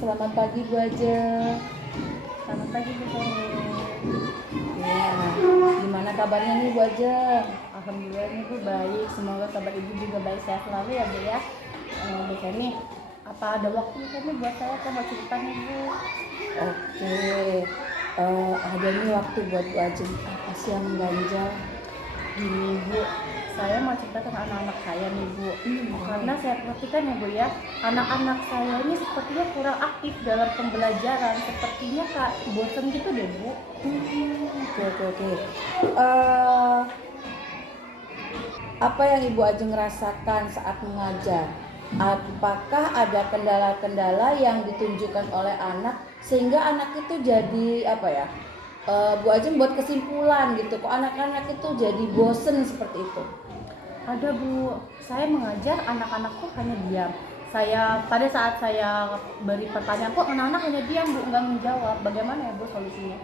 Selamat pagi Bu Ajeng. Selamat pagi Bu Feni. Ya, gimana kabarnya nih Bu Ajeng? Alhamdulillah nih Bu baik. Semoga kabar Ibu juga baik sehat selalu ya Bu ya. Bu Feni, apa ada waktu Bu Feni buat saya mau cerita nih Bu? Oke, ada nih waktu buat Bu Ajeng. Apa sih yang mengganjal? Gini Bu, saya mau cerita tentang anak-anak saya nih Bu. Karena saya perhatikan ya Bu ya, anak-anak saya ini sepertinya kurang aktif dalam pembelajaran. Sepertinya Kak bosan gitu deh Bu. Oke. Eh, apa yang Ibu Ajeng rasakan saat mengajar? Apakah ada kendala-kendala yang ditunjukkan oleh anak sehingga anak itu jadi apa ya? Bu Ajeng buat kesimpulan gitu, kok anak-anak itu jadi bosen seperti itu? Ada Bu, saya mengajar anak-anakku hanya diam. Pada saat saya beri pertanyaan kok anak-anak hanya diam Bu, nggak menjawab. Bagaimana ya Bu solusinya?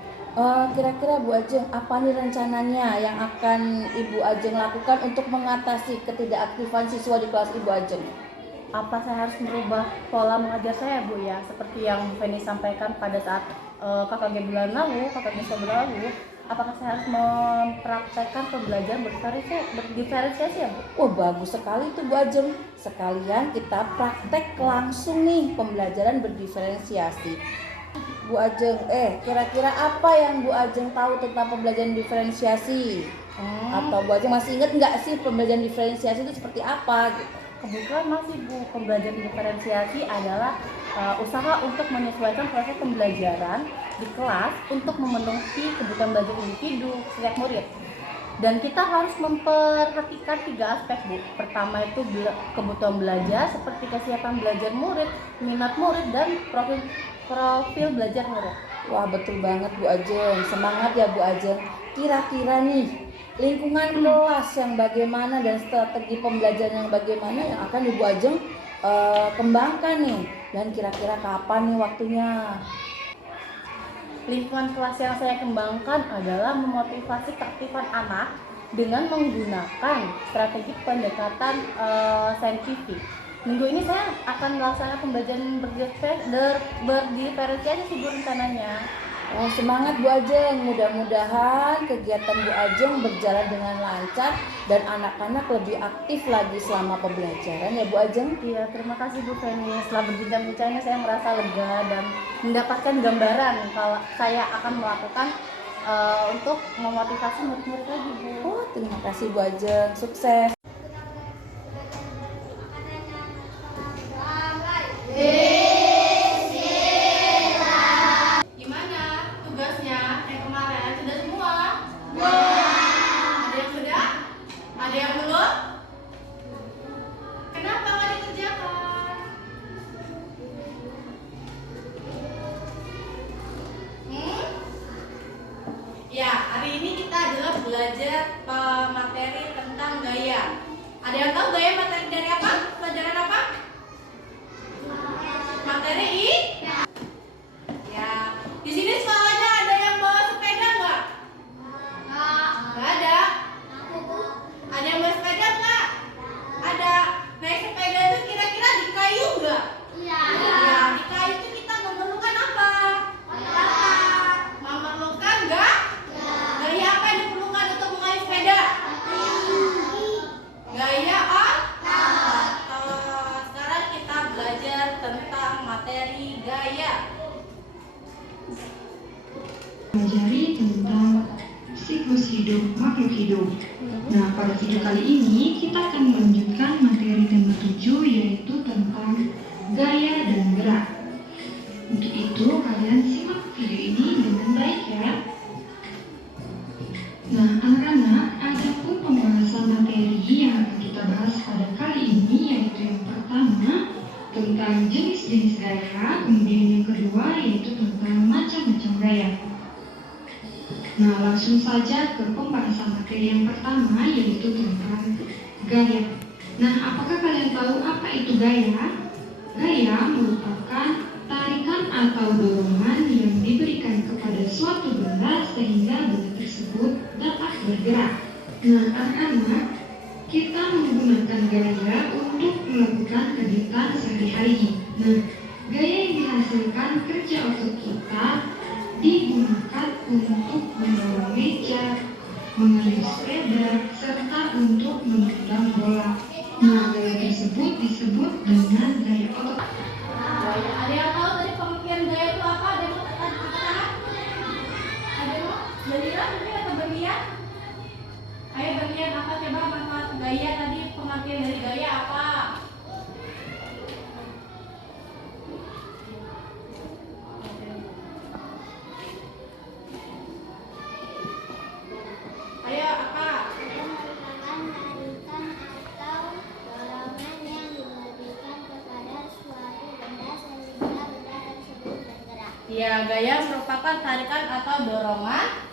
Kira-kira Bu Ajeng, apa nih rencananya yang akan Ibu Ajeng lakukan untuk mengatasi ketidakaktifan siswa di kelas Ibu Ajeng? Apa saya harus merubah pola mengajar saya Bu ya? Seperti yang Bu Feni sampaikan pada saat KKG bulan lalu, KKG bulan lalu, apakah saya harus mempraktekkan pembelajaran berdiferensiasi ya Bu? Oh bagus sekali tuh Bu Ajeng. Sekalian kita praktek langsung nih pembelajaran berdiferensiasi. Bu Ajeng, kira-kira apa yang Bu Ajeng tahu tentang pembelajaran diferensiasi? Atau Bu Ajeng masih ingat nggak sih pembelajaran diferensiasi itu seperti apa gitu? Kebetulan masih Bu, pembelajaran diferensiasi adalah usaha untuk menyesuaikan proses pembelajaran di kelas untuk memenuhi kebutuhan belajar individu setiap murid. Dan kita harus memperhatikan 3 aspek Bu. Pertama itu kebutuhan belajar seperti kesiapan belajar murid, minat murid, dan profil belajar murid. Wah betul banget Bu Ajeng, semangat ya Bu Ajeng. Kira-kira nih lingkungan kelas yang bagaimana dan strategi pembelajaran yang bagaimana yang akan Ibu Ajeng kembangkan nih, dan kira-kira kapan nih waktunya? Lingkungan kelas yang saya kembangkan adalah memotivasi keaktifan anak dengan menggunakan strategi pendekatan saintifik. Minggu ini saya akan melaksanakan pembelajaran berdiferensiasi sih Bu rencananya. Oh, semangat Bu Ajeng, mudah-mudahan kegiatan Bu Ajeng berjalan dengan lancar dan anak-anak lebih aktif lagi selama pembelajaran ya Bu Ajeng. Iya, terima kasih Bu Feni. Setelah berbincang-bincangnya saya merasa lega dan mendapatkan gambaran kalau saya akan melakukan untuk memotivasi murid-murid lagi Bu. Oh, terima kasih Bu Ajeng, sukses. Gimana tugasnya yang kemarin? Sudah semua? Ada yang sudah? Ada yang belum? Kenapa nggak dikerjakan? Ya, hari ini kita adalah belajar materi tentang gaya. Ada yang tahu gaya materi dari apa? Pelajaran apa? Materi I? Ya, di sini sekolahnya ada yang bawa sepeda nggak? Nggak ada. Ada yang bawa sepeda nggak? Ada. Naik sepeda itu kira-kira di kayu nggak? Ya, di kayu itu kita memerlukan apa? Memerlukan nggak? Gaya apa yang diperlukan untuk mengayuh sepeda? Gaya otot. Sekarang kita belajar tentang materi gaya. Mempelajari tentang siklus hidup makhluk hidup. Nah, pada video kali ini kita akan melanjutkan materi tema 7 yaitu tentang gaya dan gerak. Untuk itu, kalian simak video ini dengan baik ya. Nah, anak-anak, ada pun pembahasan materi yang akan kita bahas pada kali ini yaitu yang pertama tentang jenis-jenis gaya, kemudian yang kedua yaitu tentang macam-macam gaya. Nah, langsung saja ke pembahasan materi yang pertama yaitu tentang gaya. Nah, apakah kalian tahu apa itu gaya? Gaya merupakan tarikan atau dorongan yang diberikan kepada suatu benda sehingga benda tersebut dapat bergerak. Nah, anak-anak, kita menggunakan gaya untuk melakukan kegiatan sehari-hari. Nah, Gaya yang dihasilkan kerja otot kita digunakan untuk mendorong meja, mengayuh sepeda, serta untuk menendang bola. Nah, gaya tersebut disebut dengan gaya otot. Ada yang tahu dari pengertian gaya itu apa? Ada yang mau angkat tangan? Ada yang mau? Berlian mungkin atau berlian? Ayo berlian apa coba manfaat gaya tadi, pengertian dari gaya apa? Ayo apa? Merupakan tarikan atau dorongan yang diberikan kepada suatu benda sehingga benda tersebut bergerak. Ya, gaya merupakan tarikan atau dorongan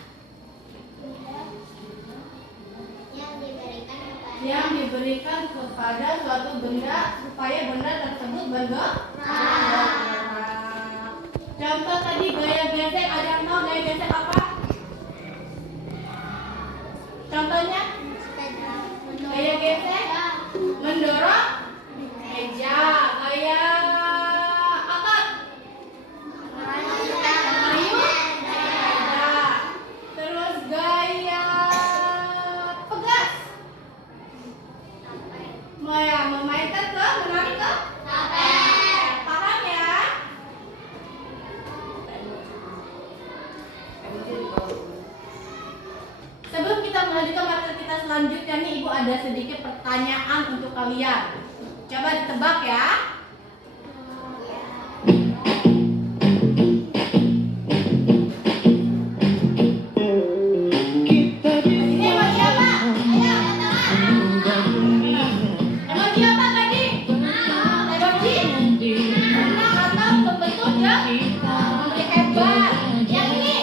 Yang diberikan kepada suatu benda supaya benda tersebut bergerak. Contoh tadi gaya gesek, ada yang tahu gaya gesek apa? Contohnya gaya gesek mendorong meja, gaya akad mengayuh meja, terus gaya pegas memainkan ke menarik ke paham ya? Sebelum kita melanjutkan materi kita selanjutnya nih, Ibu ada sedikit pertanyaan untuk kalian. Coba ditebak ya. Ini emoji apa? Ayo, tangan. Emoji apa tadi? Emoji? Senang atau membentuk memberi hebat. Yang ini?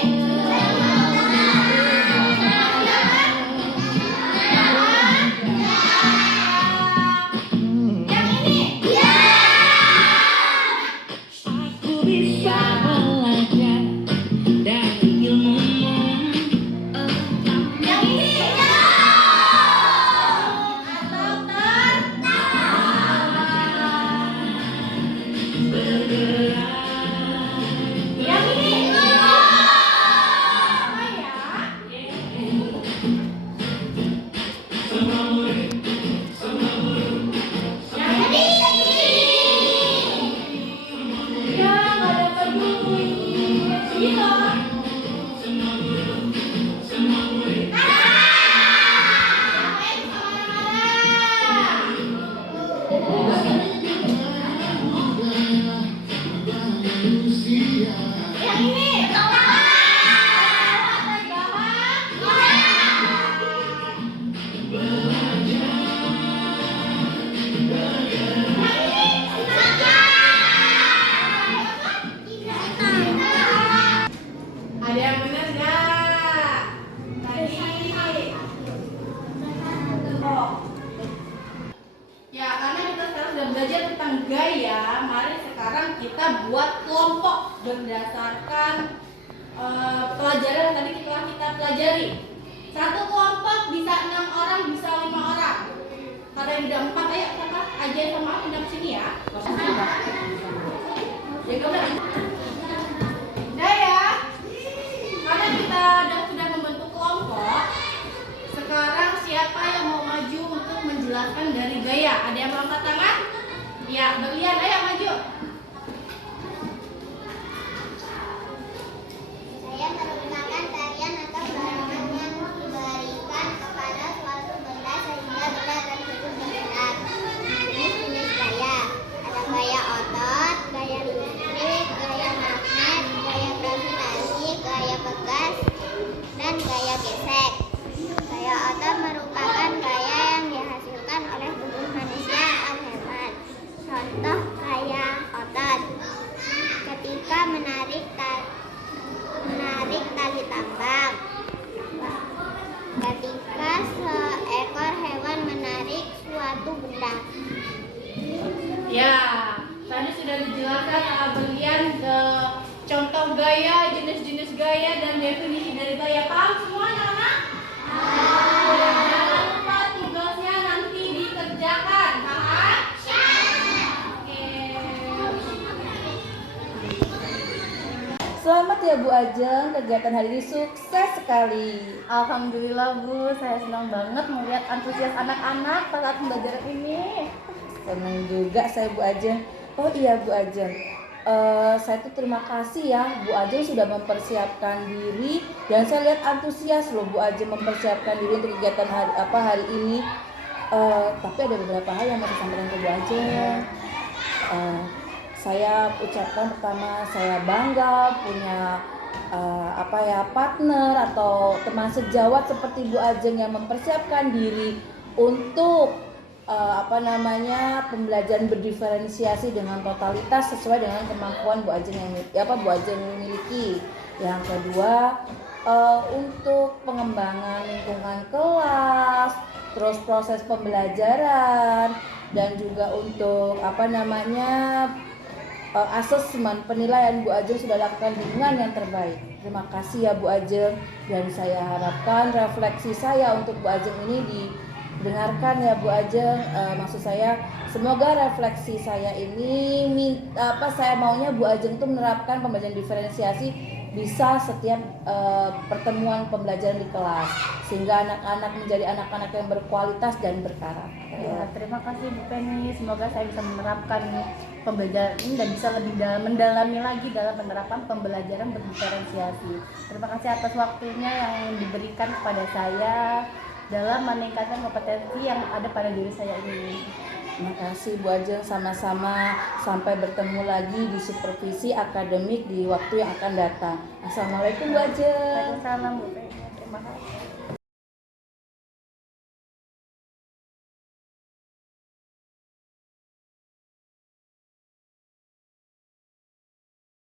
Yang ini? Aku bisa belajar dari ilmumu. Yang ini? Atau yang ini? Apa ya? Yang ini? Ya, nggak dapat duit. Gitu. Yang ini? Ada yang benar nggak? Tadi. Oh. Ya, karena kita sekarang sudah belajar tentang gaya, mari sekarang kita buat kelompok berdasarkan pelajaran yang tadi telah kita pelajari. Satu kelompok bisa 6 orang, bisa 5 orang. Kalau yang udah 4, ayo siapa? Aja sama aku pindah ke sini ya. Jaga udah. Udah ya. Karena kita sudah membentuk kelompok, sekarang siapa yang mau maju untuk menjelaskan dari gaya? Ada yang mau angkat tangan? Ya, berlian, ayo maju. Saya merupakan tarian atau dorongan yang diberikan kepada suatu benda sehingga benda tersebut bergerak. Jenis-jenis gaya. Ada gaya otot, gaya listrik, gaya magnet, gaya gravitasi, gaya pegas, dan gaya gesek. Gaya otot merupakan gaya yang dihasilkan oleh tubuh manusia atau hewan. Contoh gaya ya Bu Ajeng, kegiatan hari ini sukses sekali. Alhamdulillah Bu, saya senang banget melihat antusias anak-anak pada saat pembelajaran ini. Senang juga saya Bu Ajeng. Oh iya Bu Ajeng, saya tuh terima kasih ya Bu Ajeng sudah mempersiapkan diri dan saya lihat antusias loh Bu Ajeng mempersiapkan diri untuk kegiatan hari ini. Tapi ada beberapa hal yang mau saya sampaikan ke Bu Ajeng. Saya ucapkan pertama saya bangga punya partner atau teman sejawat seperti Bu Ajeng yang mempersiapkan diri untuk pembelajaran berdiferensiasi dengan totalitas sesuai dengan kemampuan Bu Ajeng Bu Ajeng miliki. Yang kedua, untuk pengembangan lingkungan kelas, terus proses pembelajaran dan juga untuk asesmen penilaian Bu Ajeng sudah lakukan dengan yang terbaik. Terima kasih ya Bu Ajeng, dan saya harapkan refleksi saya untuk Bu Ajeng ini didengarkan ya Bu Ajeng. Maksud saya semoga refleksi saya ini saya maunya Bu Ajeng itu menerapkan pembelajaran diferensiasi bisa setiap pertemuan pembelajaran di kelas sehingga anak-anak menjadi anak-anak yang berkualitas dan berkarakter. Ya, terima kasih Bu Penny. Semoga saya bisa menerapkan pembelajaran ini dan bisa lebih mendalami lagi dalam penerapan pembelajaran berdiferensiasi. Terima kasih atas waktunya yang diberikan kepada saya dalam meningkatkan kompetensi yang ada pada diri saya ini. Terima kasih Bu Ajeng, sama-sama. Sampai bertemu lagi di supervisi akademik di waktu yang akan datang. Assalamualaikum Bu Ajeng. Waalaikumsalam Bu Penny.